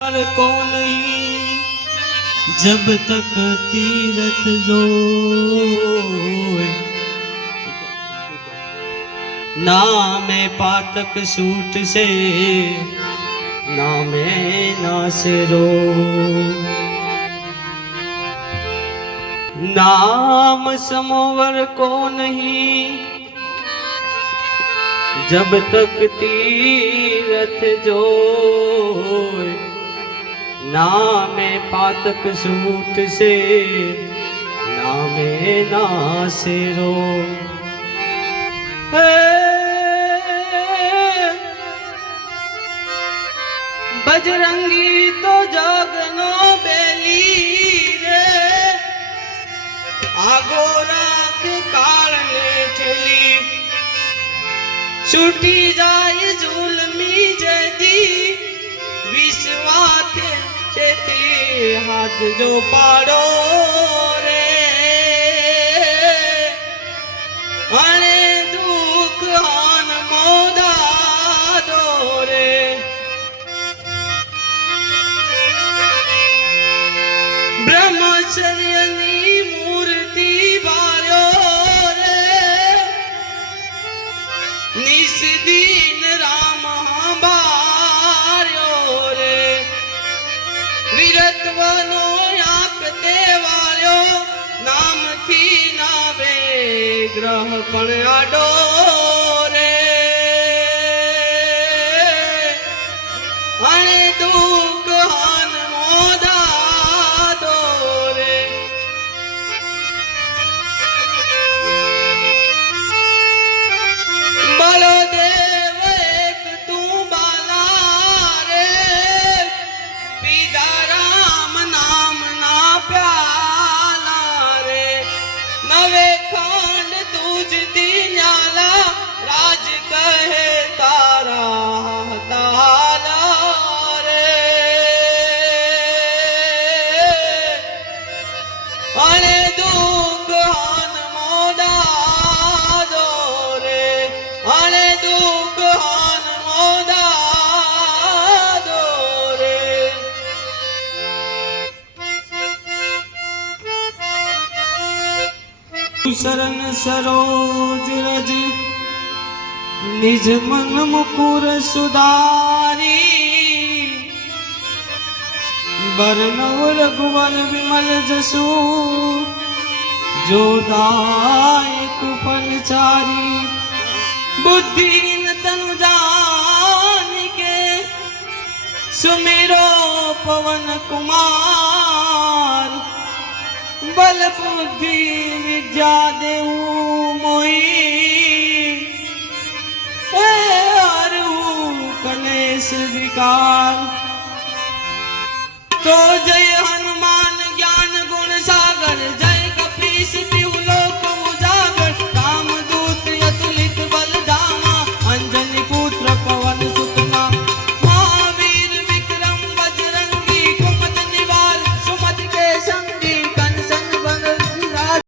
को नहीं जब तक तीरथ जो ना मैं पातक सूट से ना मैं नासिरो नाम समोवर को नहीं जब तक तीरथ जो ना मैं पातक सूट से ना मैं नासिरो बजरंगी तो जागनो बेली रे आगोरा के काले ठेली छूटी जाए जुल्मी जदी विश्वास चेती हाथ जो पाड़ो रे अने दुख हान मोदा दो रे ब्रह्मचर्यनी मूर्ति बार्यो रे निस्दीन राम बार्यो रे वीरत्वनो याक देवाळ्यो नाम थी नावे ग्रह पण आडो रे अणे दुख हान मोदा शरण सरोज रज निज मन मुकुर सुधारी बरनव रघुवर विमल जसु जो दायक फलचारी बुद्धिहीन तनु जानिके सुमिरो पवन कुमार बल बुद्धि विद्या देऊ मोहि